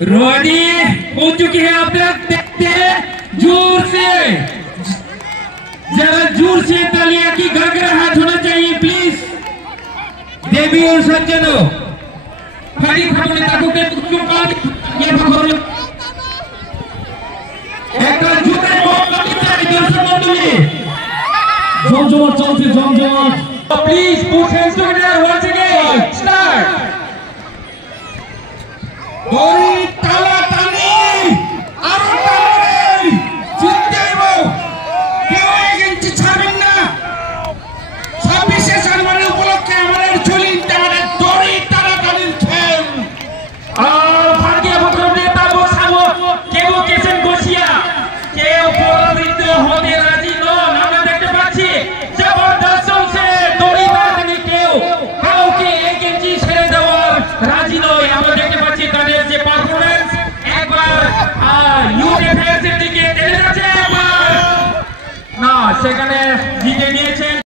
Ready हो चुकी है। आप लोग देखते हैं जोर से, जरा जोर से तालियां की गड़गड़ाहट होना चाहिए प्लीज। देवी और सज्जनों, ফাঁড়ি থাকুন তাকুকে ये भगवान একটা জুতে বক্তৃতায় দর্শক মণ্ডলী জমজমাট চলছে জমজমাট। Please put hands together once again start. দড়ি টালা টানি আর টানি জিততে হবে, কেউ এগেন্সি ছাড়বেন না। 26 জানুয়ারি উপলক্ষে আমাদের চলিত আমাদের দড়ি টালা টানির খেল। আর ভারতীয় ভদ্র নেতা বসাবো কেউ কেসেন বসিয়া, কেউ পরাজিত হতে রাজি নন। আমরা দেখতে পাচ্ছি জবরদস্ত চলছে দড়ি টানাটানি, কেউ কাউকে এগেন্সি ছেড়ে দেওয়ার রাজি নয়। আমরা দেখতে পাচ্ছি তাদের যে পারফরম্যান্স, একবার ইউএফএস এর দিকে টেনে যাচ্ছে, একবার না সেখানে জিতে নিয়েছেন।